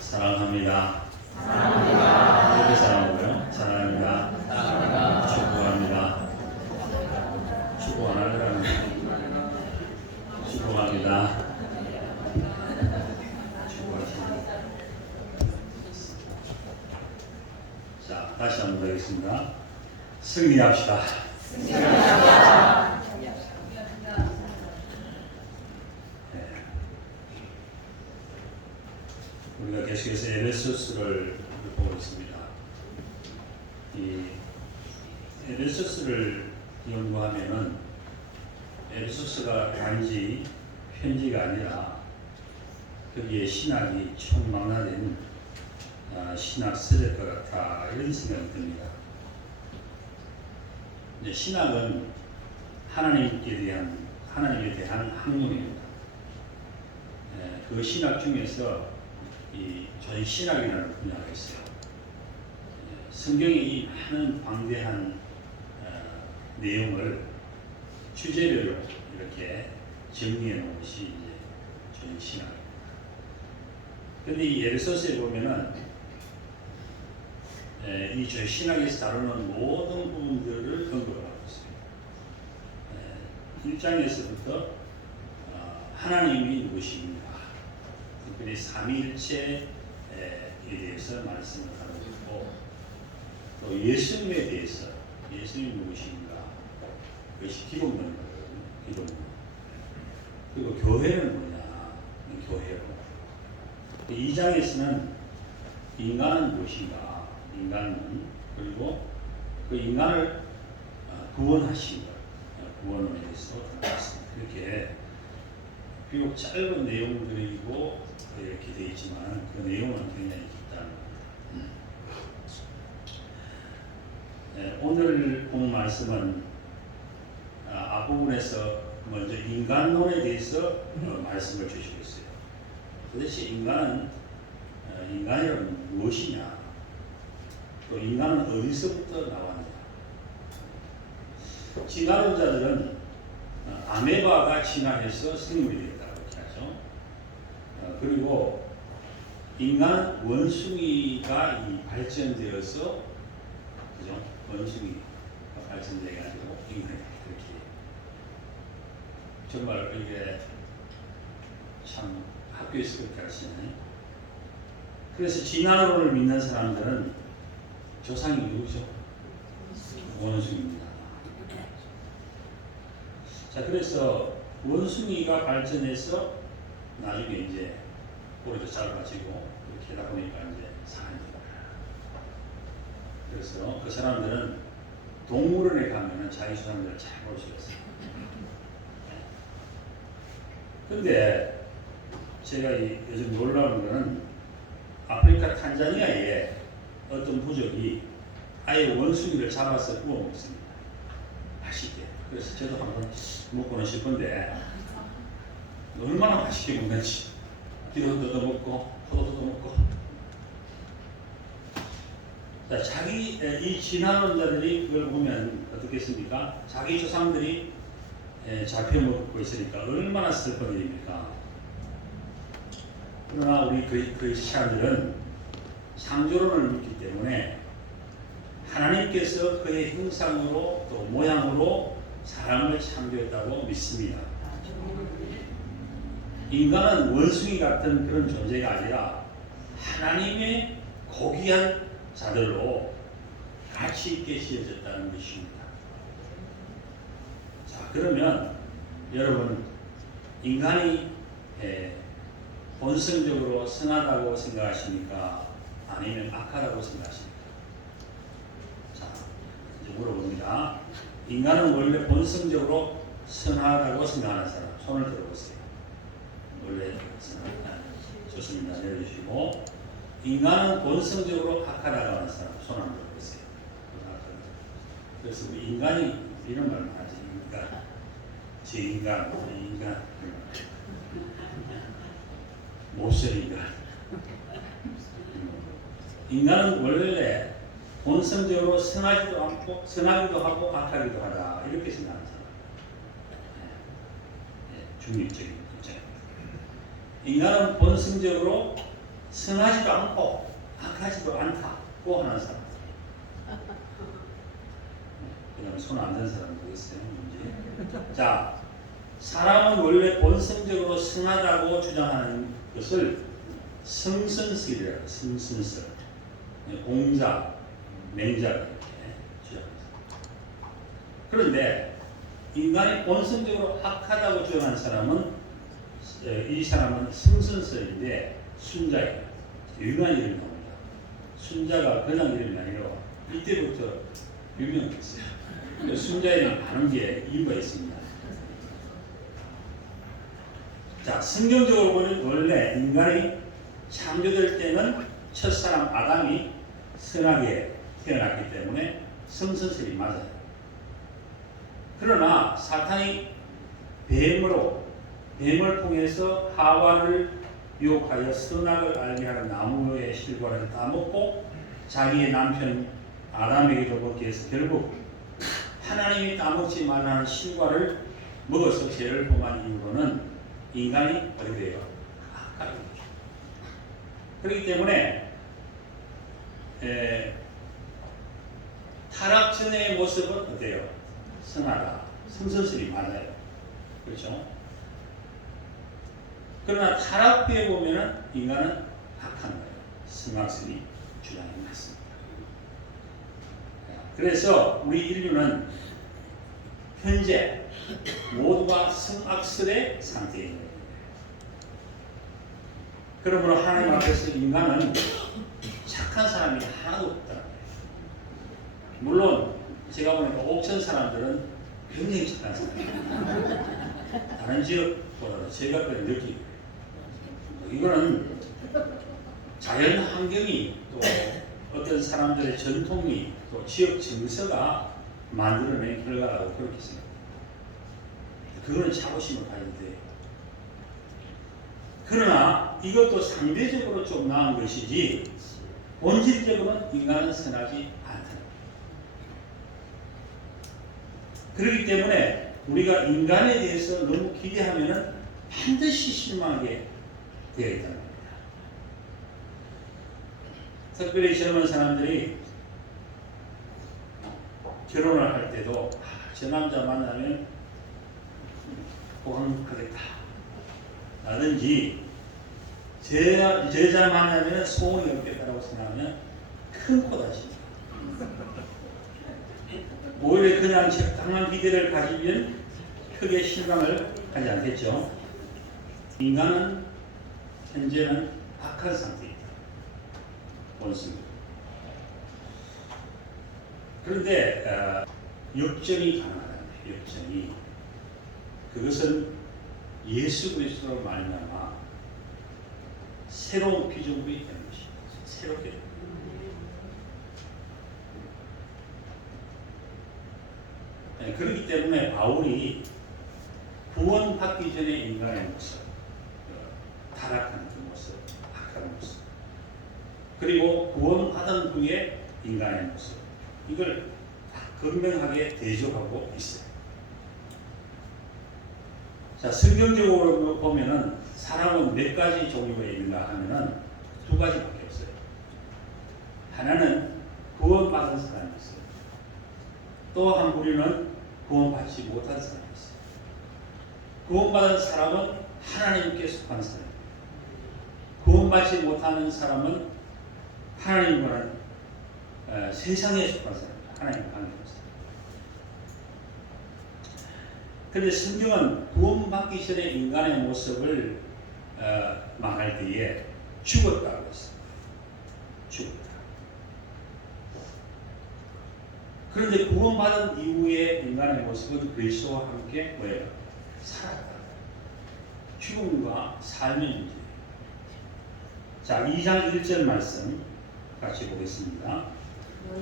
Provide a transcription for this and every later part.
사랑합니다. 사랑합니다. 그렇게 사랑하고요. 사랑합니다. 사랑합니다. 축복합니다. 축복 안 하려면 축복합니다. 축복하십니다. 자, 다시 한번 하겠습니다. 승리합시다. 승리합시다. 우리가 계속해서 에베소스를 보고 있습니다. 이 에베소스를 연구하면은 에베소스가 단지 편지가 아니라 거기에 신학이 총망라된 신학 서적 것 같아 이런 생각이 듭니다. 이제 신학은 하나님에 대한 학문입니다. 그 신학 중에서 이 전신학이라는 분야가 있어요. 성경의 이 많은 방대한 내용을 주제별로 이렇게 정리해 놓은 것이 이제 전신학입니다. 그런데 이 에베소서에 보면은 이 전신학에서 다루는 모든 부분들을 근거로 하고 있습니다. 1장에서부터 하나님이 누구십니까? 특별히 삼위일체에 대해서 말씀을 하고 있고, 또 예수님에 대해서 예수님이 누구신가 그것이 기본론이거든요. 기본론. 그리고 교회는 뭐냐? 교회로. 2장에서는 인간은 무엇인가? 인간은, 그리고 그 인간을 구원하신 것, 구원에 대해서 나왔습니다. 이렇게 비록 짧은 내용들이고 이렇게 되어 있지만 그 내용은 굉장히 깊다는 겁니다. 오늘 본 말씀은 앞부분에서 먼저 인간론에 대해서 말씀을 주시고 있어요. 도대체 인간이란 무엇이냐? 또 인간은 어디서부터 나왔느냐? 진화론자들은 아메바가 진화해서 생물이 됐다고 이렇게 하죠. 그리고 인간 원숭이가 발전되어서, 그죠? 원숭이가 발전돼가지고 인간이 그렇게 정말 이게 참 학교에서 그렇게 하시네. 그래서 진화론을 믿는 사람들은 조상이 누구죠? 원숭이입니다. 자, 그래서 원숭이가 발전해서 나중에 이제 꼬리도 짧아지고 이렇게 하다 보니까 이제 사람이 돼요. 그래서 그 사람들은 동물원에 가면은 자기 조상들을 잘 볼 수 있어요. 근데 제가 요즘 놀라운 거는 아프리카 탄자니아에 어떤 부족이 아예 원숭이를 잡아서 구워 먹습니다. 맛있게. 그래서 저도 한번 먹고는 싶은데 얼마나 맛있게 먹는지. 기도 뜯어 먹고 포도 뜯어 먹고. 자, 이 진화론자들이 그걸 보면 어떻겠습니까? 자기 조상들이 잡혀 먹고 있으니까 얼마나 슬픈 일입니까? 그러나 우리 그리스도인들은 창조론을 믿기 때문에 하나님께서 그의 형상으로 또 모양으로 사람을 창조했다고 믿습니다. 인간은 원숭이 같은 그런 존재가 아니라 하나님의 고귀한 자들로 가치 있게 지어졌다는 것입니다. 자, 그러면 여러분, 인간이 본성적으로 선하다고 생각하십니까? 아니면 악하다고 생각하십니까? 자, 이제 물어봅니다. 인간은 원래 본성적으로 선하다고 생각하는 사람, 손을 들어보세요. 원래 선하다. 좋습니다. 내려주시고. 인간은 본성적으로 악하다고 하는 사람, 손 한번 들어보세요. 그래서 인간이 이런 말을 하지. 인간, 모습 인간. 인간은 원래 본성적으로 선하기도 하고 악하기도 하다 이렇게 생각하는 사람. 중립적인 입장입니다. 인간은 본성적으로 선하지도 않고 악하지도 않다고 하는 사람. 그냥 손 안 든 사람 모르겠어요. 문제. 자, 사람은 원래 본성적으로 선하다고 주장하는 것을 성선설이라고 해요. 성선설. 공자, 맹자가 이렇게 주장합니다. 그런데 인간이 본성적으로 악하다고 주장하는 사람은 이 사람은 성선설인데 순자예요. 유명한 이름이 나옵니다. 순자가 그냥 이름이 아니라 이때부터 유명했어요. 순자에는 많은 게 이유가 있습니다. 자, 성경적으로 보면 원래 인간이 창조될 때는 첫사람 아담이 선하게 태어났기 때문에 성선설이 맞아요. 그러나 사탄이 뱀을 통해서 하와를 유혹하여 선악을 알게 하는 나무의 실과를 따먹고 자기의 남편 아담에게도 먹게 해서 결국 하나님이 따먹지 말라는 실과를 먹어서 죄를 범한 이후로는 인간이 어떻게 돼요? 악하게 되죠. 그렇기 때문에 타락 전의 모습은 어때요? 선하다. 성선설이 맞아요. 그렇죠? 그러나 타락 후에 보면은 인간은 악한 거예요. 성악설이 주장이 맞습니다. 그래서 우리 인류는 현재 모두가 성악설의 상태에 있는 거예요. 그러므로 하나님 앞에서 인간은 착한 사람이 하나도 없다. 물론 제가 보니까 옥천 사람들은 굉장히 착한 사람이에요. 다른 지역보다도 제가 그런 느끼고 이거는 자연 환경이 또 어떤 사람들의 전통이 또 지역 정서가 만들어낸 결과라고 그렇게 생각합니다. 그거는 자부심을 가져야 돼요. 그러나 이것도 상대적으로 좀 나은 것이지 본질적으로는 인간은 선하지 않다. 그렇기 때문에 우리가 인간에 대해서 너무 기대하면 반드시 실망하게 되어 있다는 겁니다. 특별히 젊은 사람들이 결혼을 할 때도 저 남자 만나면 호강하겠다 라든지 제 여자 만나면 소원이 없겠다라고 생각하면 큰 코다지. 오히려 그냥 적당한 기대를 가지면 크게 실망을 하지 않겠죠. 인간은 현재는 악한 상태이다. 본성입니다. 그런데 역전이 가능하다. 역전이 그것은 예수 그리스도로 말미암아 새로운 피조물이 되는 것입니다. 새롭게 됩니다. 네, 그렇기 때문에 바울이 구원받기 전에 인간의 모습, 타락하는 그 모습, 악한 모습, 그리고 구원받은 후에 인간의 모습, 이걸 건명하게 대조하고 있어요. 자, 성경적으로 보면은 사람은 몇 가지 종류가 있는가 하면은 두 가지밖에 없어요. 하나는 구원받은 사람이 있어요. 또 한 부류는 구원받지 못한 사람이 있어요. 구원받은 사람은 하나님께 속한 사람입니다. 구원받지 못하는 사람은 하나님과는 세상에 속한 사람입니다. 하나님과 관계없어요. 그런데 성경은 구원받기 전에 인간의 모습을 말할 때에 죽었다고 했어요. 죽었다. 그런데 구원받은 이후의 인간의 모습은 그리스도와 함께 뭐예요? 살았다. 죽음과 삶의 문제예요. 자, 2장 1절 말씀 같이 보겠습니다.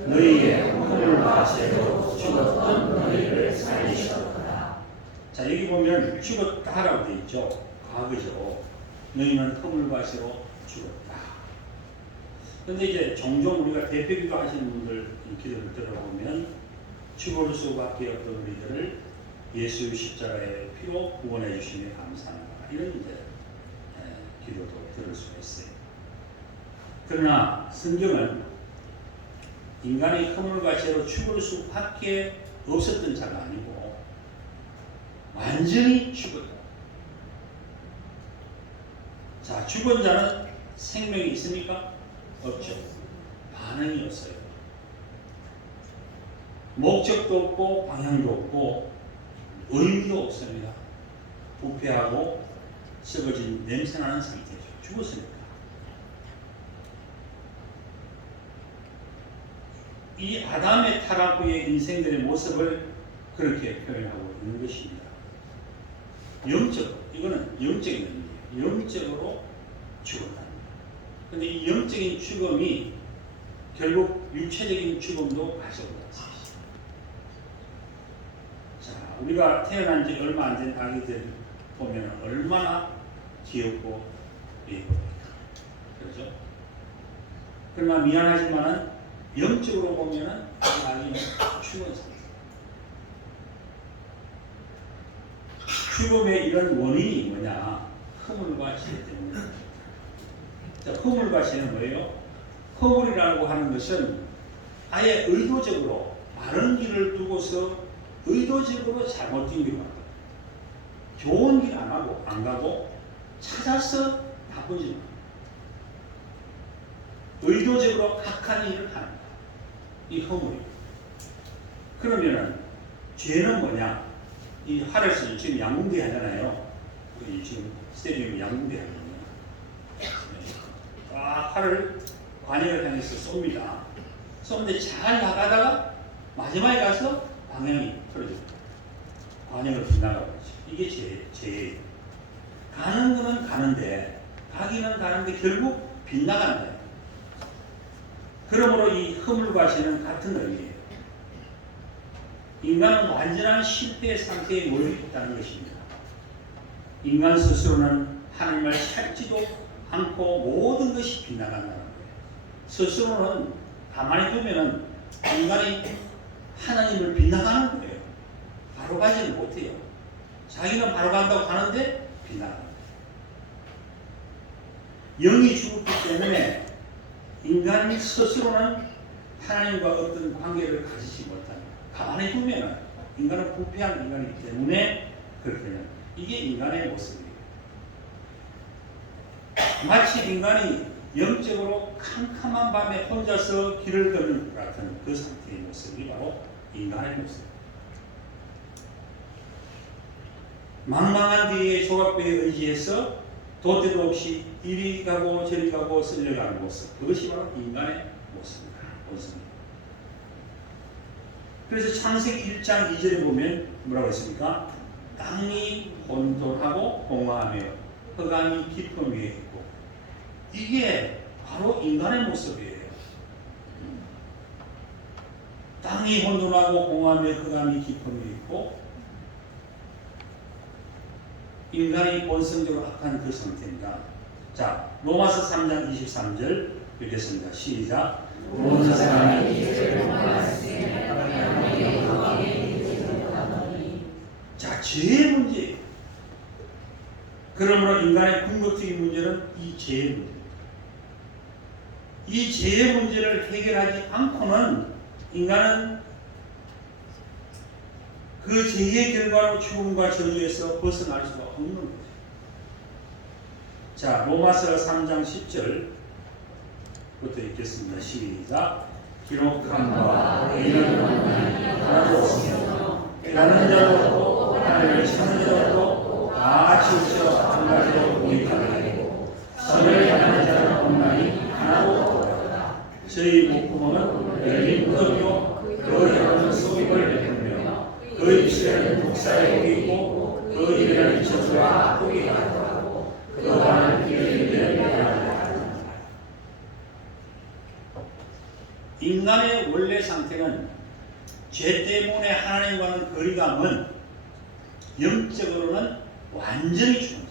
너희의 허물과 죄로 죽었던 너희를 살리셨도다. 자, 여기 보면 죽었다라고 되어 있죠. 과거죠. 너희는 허물과 죄로 죽었다. 그런데 이제 종종 우리가 대표기도 하시는 분들 기도를 들어보면 죽을 수밖에 없던 우리들을 예수 십자가의 피로 구원해 주심에 감사합니다. 이런 이제 기도도 들을 수가 있어요. 그러나 성경은 인간이 허물과 죄로 죽을 수밖에 없었던 자가 아니고 완전히 죽었다. 자, 죽은 자는 생명이 있습니까? 없죠. 반응이 없어요. 목적도 없고 방향도 없고 의미도 없습니다. 부패하고 썩어진 냄새나는 상태죠. 죽었으니까. 이 아담의 타락 후의 인생들의 모습을 그렇게 표현하고 있는 것입니다. 영적으로, 이거는 영적인 의미예요. 영적으로 죽었다. 그런데 이 영적인 죽음이 결국 육체적인 죽음도 가져온다. 자, 우리가 태어난 지 얼마 안 된 아기들 보면 얼마나 귀엽고 예쁩니까? 그렇죠? 그러나 미안하지만은 영적으로 보면은 이 아기는 죽은 상태. 죽음의 이런 원인이 뭐냐? 허물과 죄 때문에. 자, 허물과 죄는 뭐예요? 허물이라고 하는 것은 아예 의도적으로 바른 길을 두고서 의도적으로 잘못된 길을 가고 좋은 길 안 하고 안 가고 찾아서 나쁜 짓 의도적으로 악한 일을 하는 거야. 이 허물이. 그러면은 죄는 뭐냐? 이 활에서 지금 양궁대 하잖아요. 지금 스테디움이 양궁대 하거든요. 활을 관역을 향해서 쏩니다. 쏘는데 잘 나가다가 마지막에 가서 방향이 틀어져요. 관역을 빗나가고 있죠. 이게 죄예요. 가는 거는 가는데 가기는 가는데 결국 빗나간다. 그러므로 이 허물과 죄는 같은 의미예요. 인간은 완전한 실패의 상태에 몰려 있다는 것입니다. 인간 스스로는 하나님을 찾지도 않고 모든 것이 빗나간다는 거예요. 스스로는 가만히 두면은 인간이 하나님을 빗나가는 거예요. 바로 가지는 못해요. 자기는 바로 간다고 하는데 빗나갑니다. 영이 죽었기 때문에 인간 스스로는 하나님과 어떤 관계를 가지지 못합니다. 가만히 두면 인간은 부패한 인간이기 때문에 그렇게 되는 이게 인간의 모습이에요. 마치 인간이 영적으로 캄캄한 밤에 혼자서 길을 걷는 것 같은 그 상태의 모습이 바로 인간의 모습입니다. 망망한 뒤에 조각배에 의지해서 도대도 없이 이리 가고 저리 가고 쓸려가는 모습, 그것이 바로 인간의 모습입니다. 그래서 창세기 1장 2절에 보면 뭐라고 했습니까? 땅이 혼돈하고 공허하며 흑암이 깊음 위에 있고, 이게 바로 인간의 모습이에요. 땅이 혼돈하고 공허하며 흑암이 깊음 위에 있고, 인간이 본성적으로 악한 그 상태입니다. 자, 로마서 3장 23절 읽겠습니다. 시작. 모든 사람이 죄를 자, 죄의 문제. 그러므로 인간의 궁극적인 문제는 이 죄의 문제입니다. 이 죄의 문제를 해결하지 않고는 인간은 그 죄의 결과로 죽음과 저주에서 벗어날 수가 없는 거죠. 자, 로마서 3장 10절부터 읽겠습니다. 시작. 기록한 바와 의인은 하나도 없으며 깨닫는 자도 없고 하나님을 찾는 자도 없고 다 치우쳐 한 가지로 공익하게 선을 향하는 자는 없나니 하나도 없도다. 저희 목구멍은 열린 무덤이요 그 혀는 속임을 내뿜며 그 입술에는 독사의 복이 있고 그 입에는 저주와 악독이 가득하고 그 안은 비밀을 내한다. 인간의 원래 상태는 죄 때문에 하나님과는 거리가 먼, 영적으로는 완전히 죽은 자.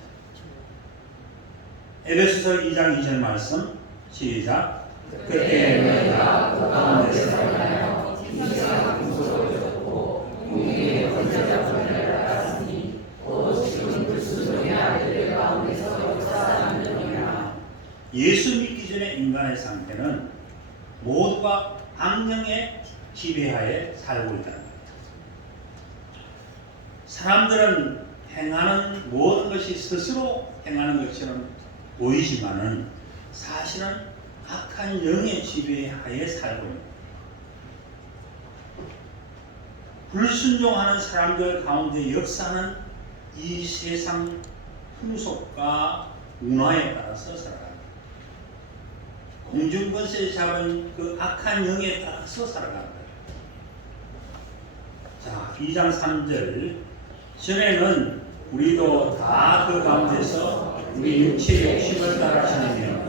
에베소서 2장 2절 말씀 시작. 그때 너희가 그 가운데서 살아가며 지체가 궁소를 줬고 궁기의 번제자 분을 알았으니 곧 지금 불순종의 아들들 가운데서 역사하는 중이라. 예수 믿기 이전의 인간의 상태는 모두가 악령의 지배하에 살고 있다는 겁니다. 사람들은 행하는 모든 것이 스스로 행하는 것처럼 보이지만은 사실은 악한 영의 지배하에 살고 있습니다. 불순종하는 사람들 가운데 역사는 이 세상 풍속과 문화에 따라서 살아갑니다. 공중권세에 잡은 그 악한 영에 따라서 살아갑니다. 자, 2장 3절 전에는 우리도 다 그 가운데서 우리 육체의 욕심을 따라 지내며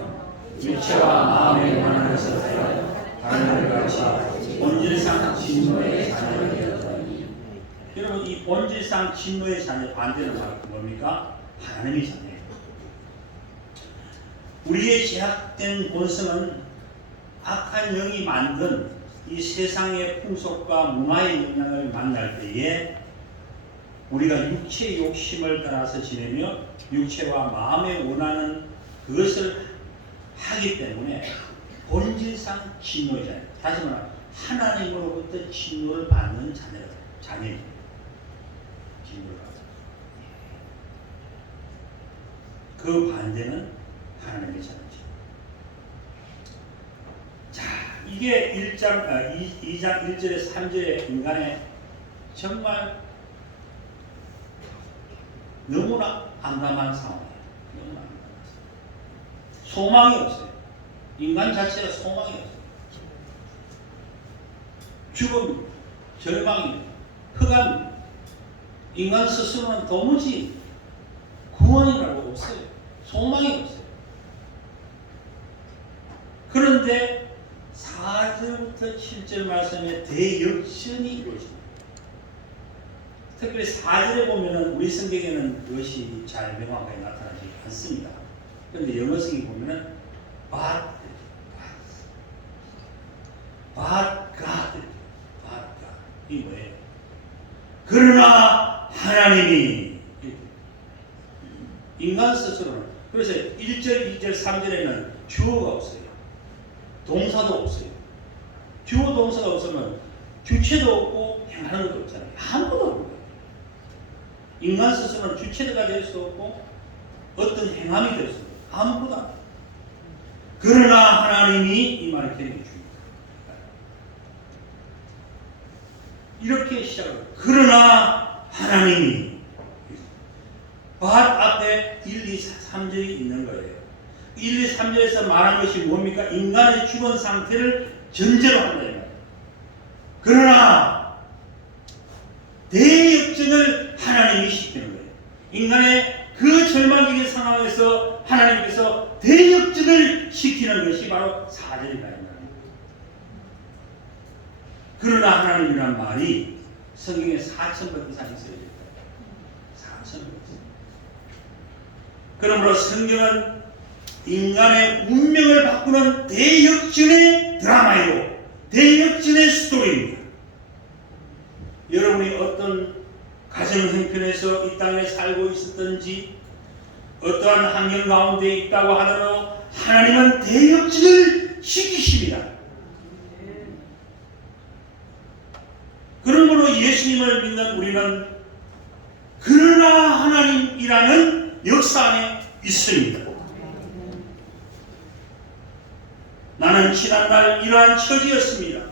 육체와 마음에 관한 것을 하여 다른 같이 본질상 진노의 자녀가 되었더니. 여러분, 이 본질상 진노의 자녀 반대는 뭡니까? 하나님의 자녀예요. 우리의 제약된 본성은 악한 영이 만든 이 세상의 풍속과 문화의 영향을 만날 때에 우리가 육체의 욕심을 따라서 지내며 육체와 마음에 원하는 그것을 하기 때문에 본질상 진노의 자녀. 다시 말하면 하나님으로부터 진노를 받는 자녀입니다. 진노를 받는. 그 반대는 하나님의 자녀죠. 자, 이게 2장 1절에 3절의 인간의 정말 너무나 암담한 상황이에요. 너무나 암담한 상황. 소망이 없어요. 인간 자체가 소망이 없어요. 죽음, 절망이, 흑암. 인간 스스로는 도무지 구원이라고 없어요. 소망이 없어요. 그런데 4절부터 7절 말씀에 대역전이 이루어집니다. 특별히 4절에 보면은 우리 성경에는 그것이 잘 명확하게 나타나지 않습니다. 그런데 영어 성경 보면은 but God 이 뭐예요? 그러나 하나님이 인간 스스로는 그래서 1절, 2절, 3절에는 주어가 없어요. 동사도 없어요. 주어 동사가 없으면 주체도 없고 행하는 것도 없잖아요. 아무것도 없는 거예요. 인간 스스로는 주체가 될 수 없고 어떤 행함이 될 수 없고 아무것도 안 돼요. 그러나 하나님이 이 말을 기억해 줍니다. 이렇게 시작을 그러나 하나님이 but 앞에 1, 2, 3절이 있는 거예요. 1, 2, 3절에서 말한 것이 뭡니까? 인간의 죽은 상태를 전제로 한다 이 말이에요. 그러나 대역전을 하나님이 시키는 거예요. 인간의 그 절망적인 상황에서 하나님께서 대역전을 시키는 것이 바로 4절이다. 그러나 하나님이란 말이 성경에 4,000번 이상 있어요. 4,000번. 그러므로 성경은 인간의 운명을 바꾸는 대역전의 드라마이고 대역전의 스토리입니다. 여러분이 어떤 가정 형편에서 이 땅에 살고 있었던지 어떠한 환경 가운데 있다고 하더라도 하나님은 대역전을 시키십니다. 그러므로 예수님을 믿는 우리는 그러나 하나님이라는 역사 안에 있습니다. 나는 지난날 이러한 처지였습니다.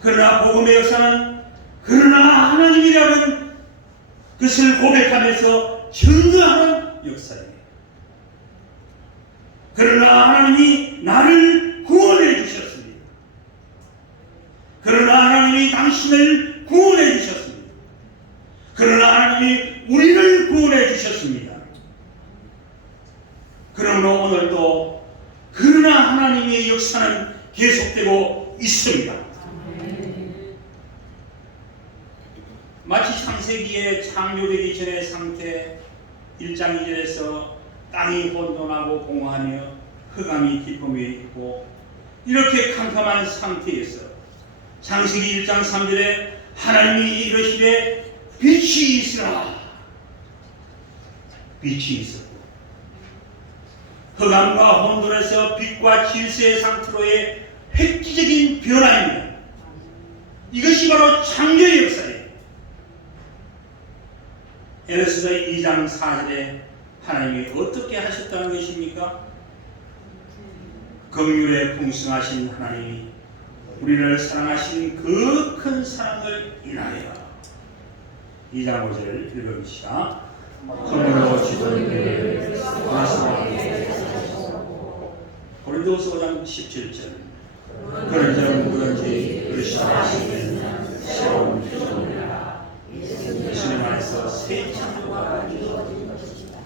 그러나 복음의 역사는 그러나 하나님이라는 것을 고백하면서 증거하는 역사예요. 그러나 하나님이 나를 구원해 주셨습니다. 그러나 하나님이 당신을 구원해 주셨습니다. 그러나 하나님이 우리를 구원해 주셨습니다. 그러므로 오늘도 그러나 하나님의 역사는 계속되고 있습니다. 마치 창세기에 창조되기 전의 상태 1장 2절에서 땅이 혼돈하고 공허하며 흑암이 깊음 위에 있고 이렇게 캄캄한 상태에서 창세기 1장 3절에 하나님이 이르시되 빛이 있으라. 빛이 있었고 흑암과 혼돈에서 빛과 질서의 상태로의 획기적인 변화입니다. 이것이 바로 창조의 역사예요. 에베소서 2장 4절에 하나님이 어떻게 하셨다는 것입니까? 긍휼에 풍성하신 하나님이 우리를 사랑하신 그 큰 사랑을 인하여 2장 5절 읽어봅시다. 그러므로 지도를 고린도후서 5장 17절 그런 점 누구든지 그리스도 하시는 새로운 피조물이라 예수님 안에서 새 창조가 이루어진 것입니다.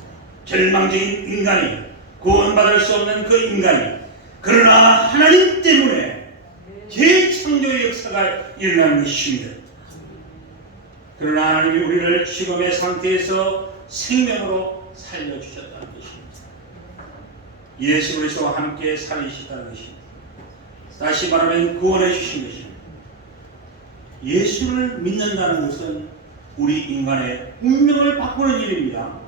절망적인 인간이 구원받을 수 없는 그 인간이 그러나 하나님 때문에 재창조의 역사가 일어나는 것입니다. 그러나 하나님이 우리를 죽음의 상태에서 생명으로 살려주셨다는 것입니다. 예수 그리스도와 함께 살리셨다는 것입니다. 다시 말하면 구원해 주신 것입니다. 예수를 믿는다는 것은 우리 인간의 운명을 바꾸는 일입니다.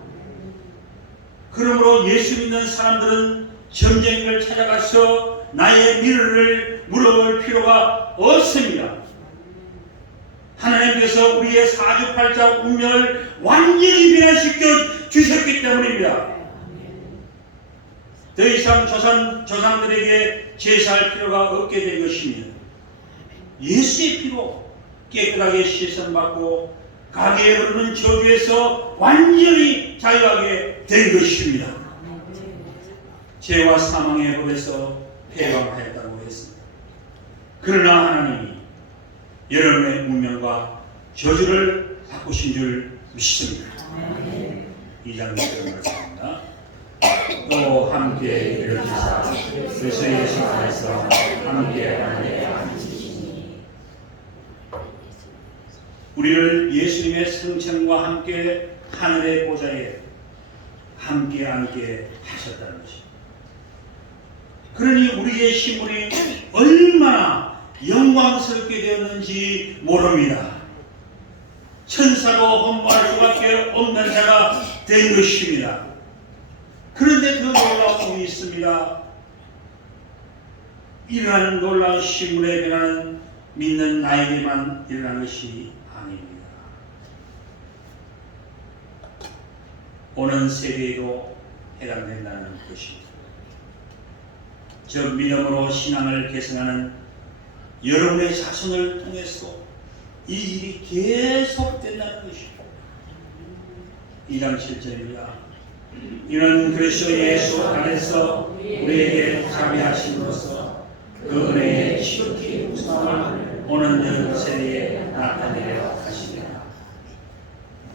그러므로 예수 믿는 사람들은 점쟁이를 찾아가서 나의 미래를 물어볼 필요가 없습니다. 하나님께서 우리의 사주팔자 운명을 완전히 변화시켜 주셨기 때문입니다. 더 이상 조상들에게 제사할 필요가 없게 된 것입니다. 예수의 피로 깨끗하게 씻음받고 가게에 흐르는 저주에서 완전히 자유하게 된 것입니다. 죄와 사망의 법에서 해방하였다고 했습니다. 그러나 하나님이 여러분의 운명과 저주를 바꾸신 줄 믿습니다. 2장 6절 말씀입니다. 또 함께 일으키사 그리스도 예수 안에서 함께 하나님에 앉히시니 우리를 예수님의 성천과 함께 하늘의 보좌에 함께 앉게 하셨다는 것입니다. 그러니 우리의 신분이 얼마나 영광스럽게 되었는지 모릅니다. 천사도 헌모할 수밖에 없는 자가 된 것입니다. 그런데 더 놀라운 점이 있습니다. 이러한 놀라운 신분의 변화는 믿는 나에게만 일어난 것이 아닙니다. 오는 세대에도 해당된다는 것입니다. 저 믿음으로 신앙을 계승하는 여러분의 자손을 통해서 이 일이 계속된다는 것입니다. 2장 7절입니다. 이는 그리스도 예수 안에서 우리에게 자비하심으로써 그 은혜의 지극히 풍성함을 오는 전 세대에 나타내려 하시리라.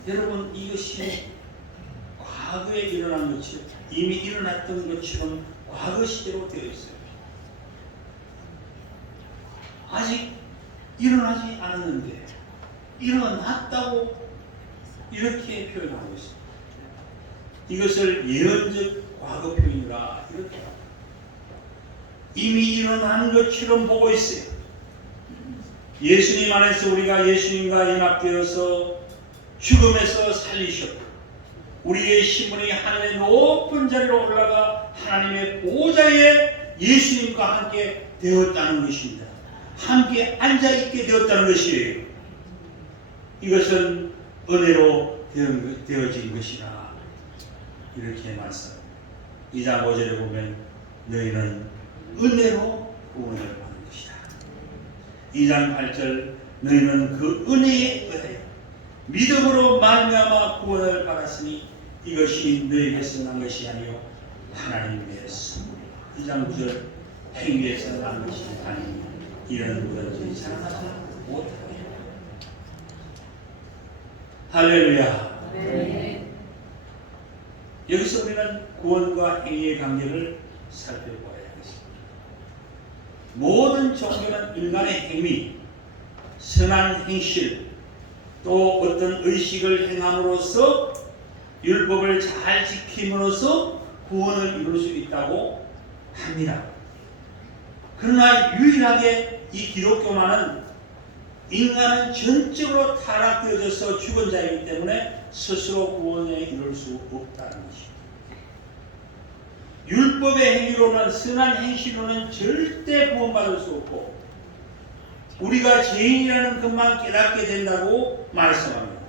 여러분, 이것이 과거에 일어난 것처럼 이미 일어났던 것처럼 과거 시대로 되어 있어요. 아직 일어나지 않았는데 일어났다고 이렇게 표현하고 있습니다. 이것을 예언적 과거 표현이라 이렇게 합니다. 이미 일어난 것처럼 보고 있어요. 예수님 안에서 우리가 예수님과 연합되어서 죽음에서 살리셨고 우리의 신분이 하늘의 높은 자리로 올라가 하나님의 보좌에 예수님과 함께 되었다는 것입니다. 함께 앉아있게 되었다는 것이에요. 이것은 은혜로 되어진 것이라 이렇게 말씀합니다. 2장 5절에 보면 너희는 은혜로 구원을 받는 것이다. 2장 8절 너희는 그 은혜에 의하여 믿음으로 말미암아 구원을 받았으니 이것이 너희에게서 난 것이 아니요 하나님께서 2장 9절 행위에서 난 것이 아니니 이런 누구든지 자랑하지 못하게. 할렐루야. 네. 여기서 우리는 구원과 행위의 관계를 살펴봐야 하겠습니다. 모든 종교는 인간의 행위, 선한 행실, 또 어떤 의식을 행함으로써 율법을 잘 지킴으로써 구원을 이룰 수 있다고 합니다. 그러나 유일하게 이 기독교만은 인간은 전적으로 타락되어져서 죽은 자이기 때문에 스스로 구원에 이룰 수 없다는 것입니다. 율법의 행위로는 선한 행실로는 절대 구원받을 수 없고 우리가 죄인이라는 것만 깨닫게 된다고 말씀합니다.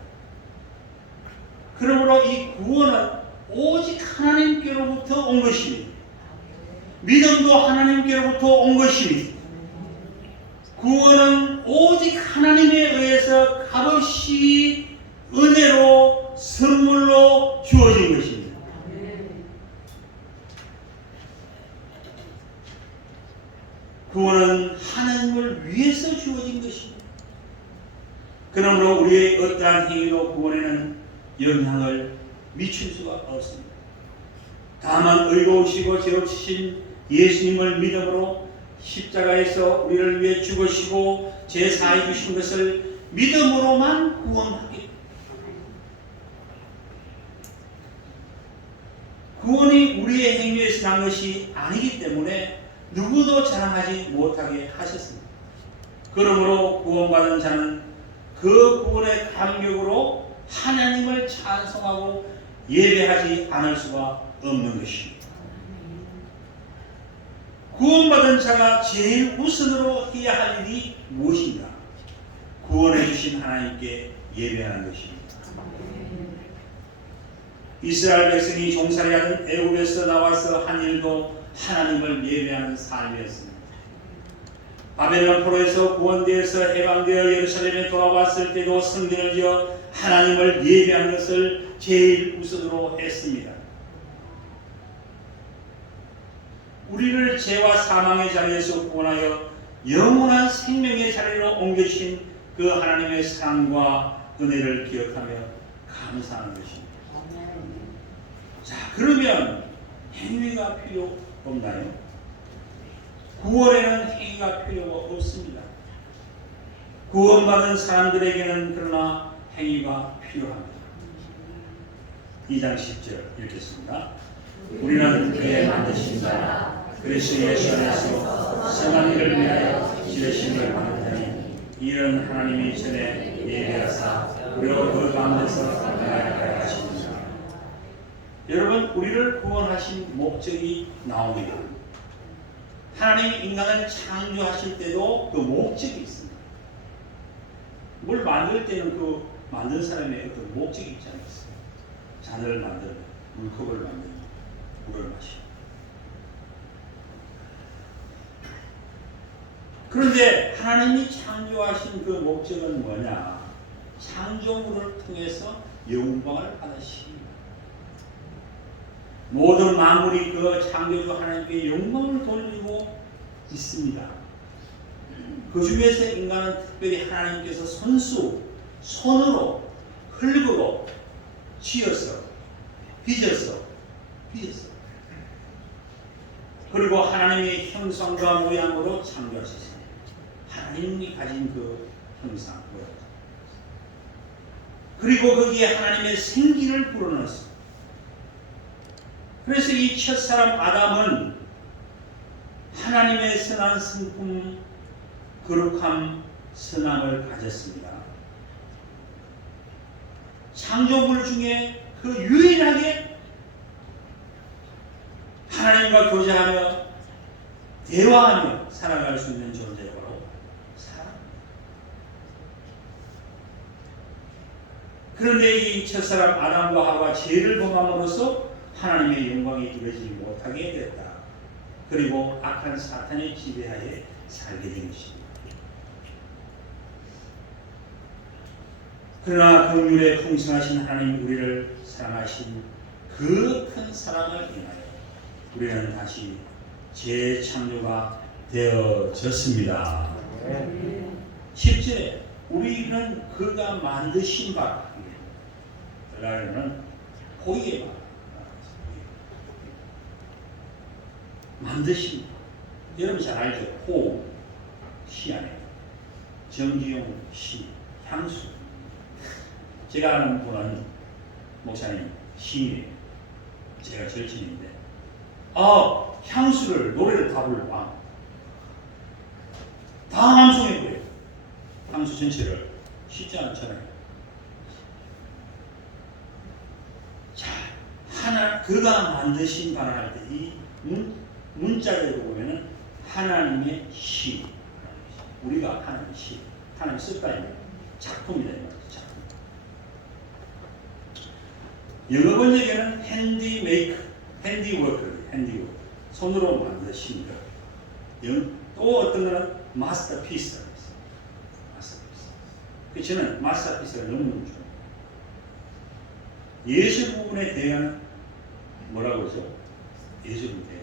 그러므로 이 구원은 오직 하나님께로부터 온 것입니다. 믿음도 하나님께로부터 온 것입니다. 구원은 오직 하나님에 의해서 값없이 은혜로 선물로 주어진 것입니다. 구원은 하나님을 위해서 주어진 것입니다. 그러므로 우리의 어떠한 행위로 구원에는 영향을 미칠 수가 없습니다. 다만 의로우시고 죄 없으신 예수님을 믿음으로 십자가에서 우리를 위해 죽으시고 죄 사해 주신 것을 믿음으로만 구원하게 됩니다. 구원이 우리의 행위에서 난 것이 아니기 때문에 누구도 자랑하지 못하게 하셨습니다. 그러므로 구원받은 자는 그 구원의 감격으로 하나님을 찬송하고 예배하지 않을 수가 없는 것입니다. 구원받은 자가 제일 우선으로 해야 할 일이 무엇인가? 구원해 주신 하나님께 예배하는 것입니다. 이스라엘 백성이 종살이하던 애굽에서 나와서 한 일도 하나님을 예배하는 삶이었습니다. 바벨론 포로에서 구원되어서 해방되어 예루살렘에 돌아왔을 때도 성전을 지어 하나님을 예배하는 것을 제일 우선으로 했습니다. 우리를 죄와 사망의 자리에서 구원하여 영원한 생명의 자리로 옮겨주신 그 하나님의 사랑과 은혜를 기억하며 감사하는 것입니다. 자, 그러면 행위가 필요 없나요? 구원에는 행위가 필요가 없습니다. 구원받은 사람들에게는 그러나 행위가 필요합니다. 2장 10절 읽겠습니다. 우리는 그의 만드신 자 그리스도 예수 안에서 선한 일을 위하여 지으심을 받았다니 이런 하나님이 전에 예비하사 우리로 그 가운데서 나아가게 하십니다. 여러분, 우리를 구원하신 목적이 나옵니다. 하나님이 인간을 창조하실 때도 그 목적이 있습니다. 뭘 만들 때는 그 만든 사람의 어떤 목적이 있지 않겠어요? 자녀를 만들고 물컵을 만들고 물을 마시고. 그런데 하나님이 창조하신 그 목적은 뭐냐? 창조물을 통해서 영광을 받으십니다. 모든 만물이 그 창조주 하나님께 영광을 돌리고 있습니다. 그 중에서 인간은 특별히 하나님께서 손으로 흙으로 지어서 빚어서 그리고 하나님의 형상과 모양으로 창조하셨습니다. 하나님이 가진 그 형상 모양. 그리고 거기에 하나님의 생기를 불어넣었습니다. 그래서 이 첫사람 아담은 하나님의 선한 성품, 거룩함, 선함을 가졌습니다. 창조물 중에 그 유일하게 하나님과 교제하며 대화하며 살아갈 수 있는 존재가 바로 사람입니다. 그런데 이 첫사람 아담과 하와 죄를 범함으로써 하나님의 영광이 드러지지 못하게 됐다. 그리고 악한 사탄의 지배하에 살게 된 것입니다. 그러나 긍휼에 풍성하신 하나님 우리를 사랑하신 그 큰 사랑을 인하여 우리는 다시 재창조가 되어졌습니다. 10절에 우리는 그가 만드신 바 라는 호의의 바 만드신 여러분 잘 알죠? 호, 시 안에 정지용 시, 향수. 제가 아는 분은 목사님 시인이에요. 제가 절친인데 향수를 노래를 다 불러 다 암송해 버려요. 향수 전체를 쉽지 않잖아요. 자, 그가 만드신 바를 할 때 이 문자대로 보면은 하나님의 시. 우리가 하나님의 시. 하나님 썼다는 작품이다 이 말이죠. 작품. 영어 번역에는 핸디메이크, 핸디워크, 핸디워크. 손으로 만드신 것. 또 어떤 거는 마스터피스라고 했어요. 마스터피스. 저는 마스터피스가 너무너무 좋아요. 예술 부분에 대한 뭐라고 하죠? 예술 대학.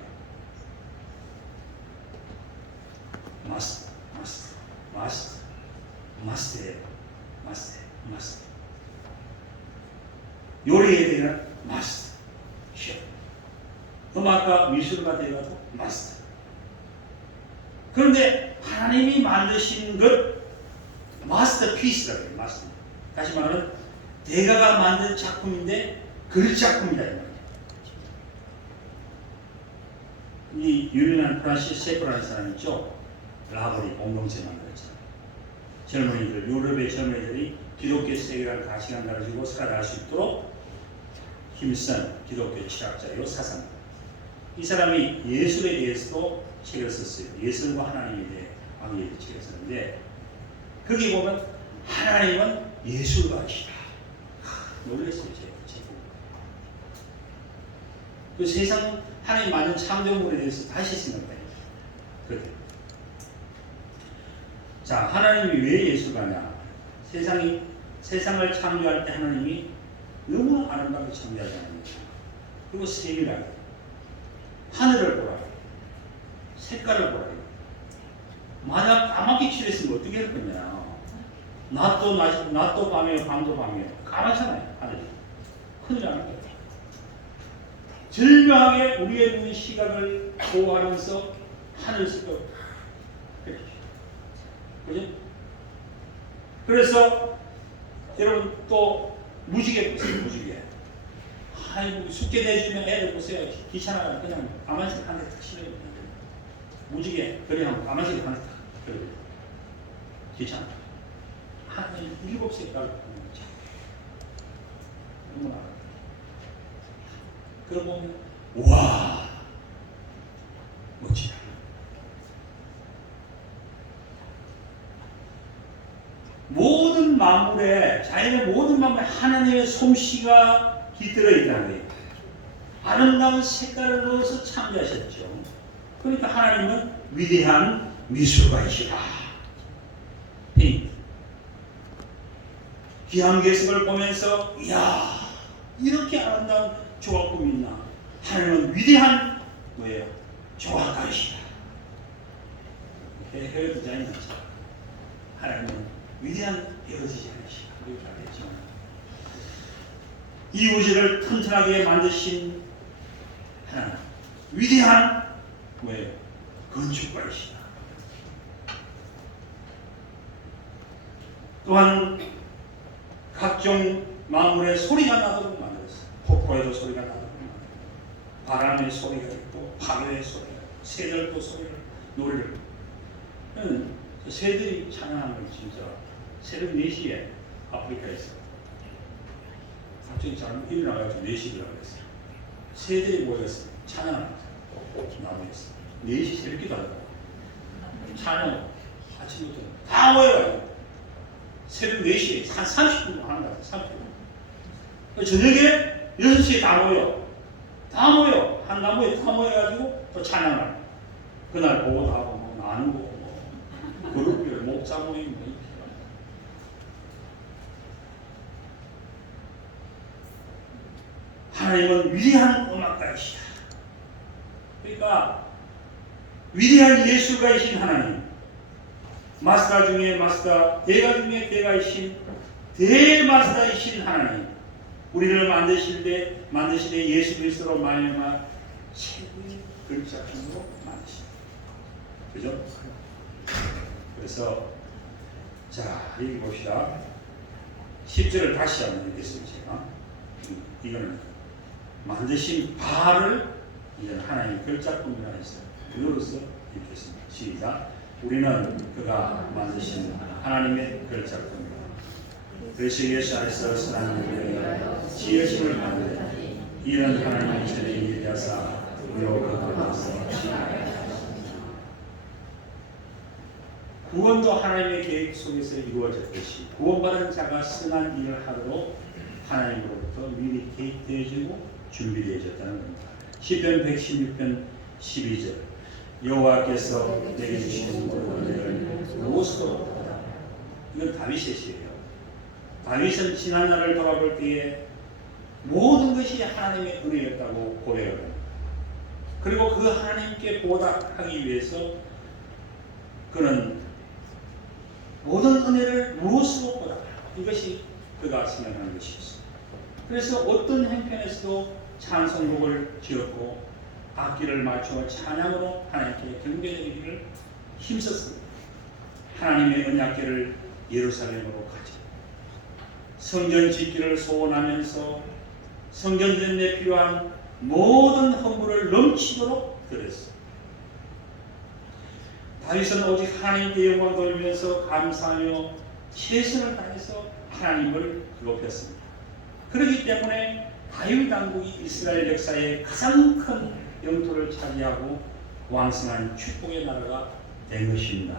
마스터. 요리에 대한 마스터. 셰프. 음악가 미술가 되어도 마스터. 그런데 하나님이 만드신 것 마스터피스라고 해요. 마스터. 다시 말하면 대가가 만든 작품인데 그릇 작품이다 이 말이에요. 이 유명한 프란시스 세프라는 사람 있죠. 라버리 공동체 만들었잖아요. 젊은이들, 유럽의 젊은이들이 기독교 세계를 가치관 가지고 살아갈 수 있도록 힘쓴 기독교 철학자요 사상. 이 사람이 예술에 대해서도 책을 썼어요. 예술과 하나님에 대해 관계에 책을 썼는데 거기 보면 하나님은 예술가이시다. 놀랐어요. 제가. 그 세상 하나님 만든 창조물에 대해서 다시 생각해요. 그렇게. 자, 하나님이 왜 예술가냐? 세상을 창조할 때 하나님이 너무 아름답게 창조하잖아요. 그리고 세밀하게 하늘을 보라, 색깔을 보라. 만약 까맣게 칠했으면 어떻게 할 거냐? 낮도 밤이에요, 밤도 밤이에요. 까맣잖아요, 하늘이. 큰일 나는 거예요. 절묘하게 우리의 눈의 시각을 보호하면서 하늘 색깔 그죠? 그래서 여러분 또 무지개 보세요. 무지개. 아이고 숙제 내주면 애들 보세요. 귀찮아요. 그냥 까만색 한 대 탁 칠해요. 무지개 그냥 까만색 한 대 탁 그래요. 귀찮아. 한 7색깔 너무나. 그러고 와 멋지다. 모든 만물에 자연의 모든 만물에 하나님의 솜씨가 깃들어 있다는 거예요. 아름다운 색깔을 넣어서 창조하셨죠. 그러니까 하나님은 위대한 미술가이시다. 기암괴석을 보면서 이야 이렇게 아름다운 조각품이 있나. 하나님은 위대한 뭐예요? 조각가이시다. 헤어 디자이너죠. 하나님은 위대한 헤어 디자이너시다. 이렇게 알겠죠. 이 우주를 튼튼하게 만드신 하나님 위대한 뭐예요? 건축가이시다. 또한 각종 만물의 소리가 나도록 만들었어요. 폭포에도 소리가 나도록 만들었어요. 바람의 소리가 있고 파도의 소리가 있고 새들도 소리를 노래를. 새들이 찬양하는 걸 진짜 새벽 4시에 아프리카에서 갑자기 잘못 일어나가지고 4시라고 했어요. 새들이 모여서 찬양을 나무에서 4시 새벽기도 하고 찬양 아침부터 다 모여요. 새벽 4시에 한 30분 하는 것 같아요. 30분. 저녁에 6시에 다 모여. 한 나무에 다 모여가지고 또 찬양을. 그날 보고도 하고 뭐 나누고 뭐 그룹별 목자 모임 뭐 이렇게. 하나님은 위대한 음악가이시다. 그러니까 위대한 예술가이신 하나님, 마스터 중에 마스터, 대가 중에 대가이신 대마스터이신 하나님, 우리를 만드실 때 예수 그리스도로 말미암아 최고의 그림작품으로 만드십니다. 그죠? 그래서 자 여기 봅시다. 10절을 다시 한번 읽겠습니다. 제가 이거는 만드신 바를 이제 하나님의 별작품이라 해서 이로써 읽겠습니다. 시작. 우리는 그가 만드신 하나님의 별작품이라. 그래서 예수 안에서 선한 우리가 지으심을 받으려 이는 하나님의 전에 일하사 구원도 하나님의 계획 속에서 이루어졌듯이 구원받은 자가 선한 일을 하도록 하나님으로부터 미리 계획되어지고 준비되어졌다는 겁니다. 시편 116편 12절 여호와께서 내게 주신 은혜를 무엇으로 갚았다. 이건 다윗의 시예요. 다윗은 지난 날을 돌아볼 때에 모든 것이 하나님의 은혜였다고 고백을 합니다. 그리고 그 하나님께 보답하기 위해서 그는 모든 은혜를 무엇으로 보답하고 이것이 그가 생각하는 것이었습니다. 그래서 어떤 형편에서도 찬송곡을 지었고 악기를 맞추어 찬양으로 하나님께 경배드리기를 힘썼습니다. 하나님의 언약궤를 예루살렘으로 가져 성전 짓기를 소원하면서 성전 짓는데 필요한 모든 헌물을 넘치도록 드렸습니다. 다윗은 오직 하나님께 영광 돌리면서 감사하며 최선을 다해서 하나님을 높였습니다. 그렇기 때문에 다윗 왕국이 이스라엘 역사의 가장 큰 영토를 차지하고 왕성한 축복의 나라가 된 것입니다.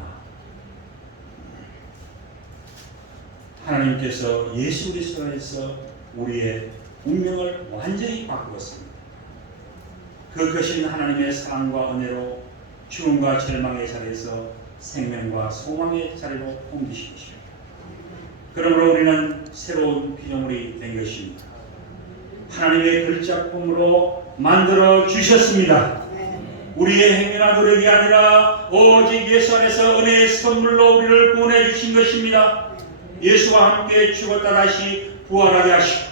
하나님께서 예수 그리스도에서 우리의 운명을 완전히 바꾸었습니다. 그 크신 하나님의 사랑과 은혜로 죽음과 절망의 자리에서 생명과 소망의 자리로 옮기신 것입니다. 그러므로 우리는 새로운 피조물이 된 것입니다. 하나님의 글작품으로 만들어 주셨습니다. 우리의 행위나 노력이 아니라 오직 예수 안에서 은혜의 선물로 우리를 구원해 주신 것입니다. 예수와 함께 죽었다 다시 부활하게 하시고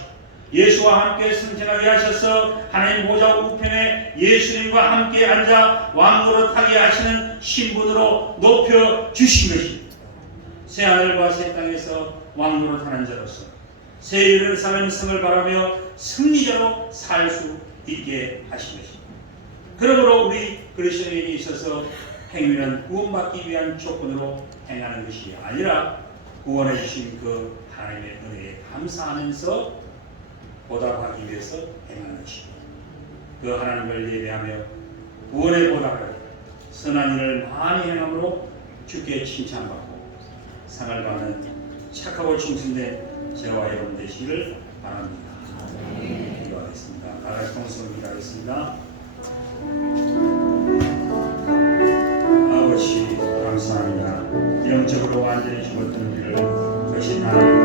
예수와 함께 승천하게 하셔서 하나님 보좌 우편에 예수님과 함께 앉아 왕노릇하게 하시는 신분으로 높여 주신 것입니다. 새하늘과 새 땅에서 왕노릇하는 자로서 새 예루살렘 성을 바라며 승리자로 살 수 있게 하신 것입니다. 그러므로 우리 그리스도인에게 있어서 행위는 구원받기 위한 조건으로 행하는 것이 아니라 구원해 주신 그 하나님의 은혜에 감사하면서 보답하기 위해서 행하는 것입니다. 그 하나님을 예배하며 구원에 보답하여 선한 일을 많이 행함으로 주께 칭찬받고 상을 받는 착하고 충성된 저와 여러분 되시기를 바랍니다. 기도하겠습니다. 나라의 통성을 기도하겠습니다. 아버지 감사합니다. 영적으로 완전히 죽었던 우리를 그것이 하나님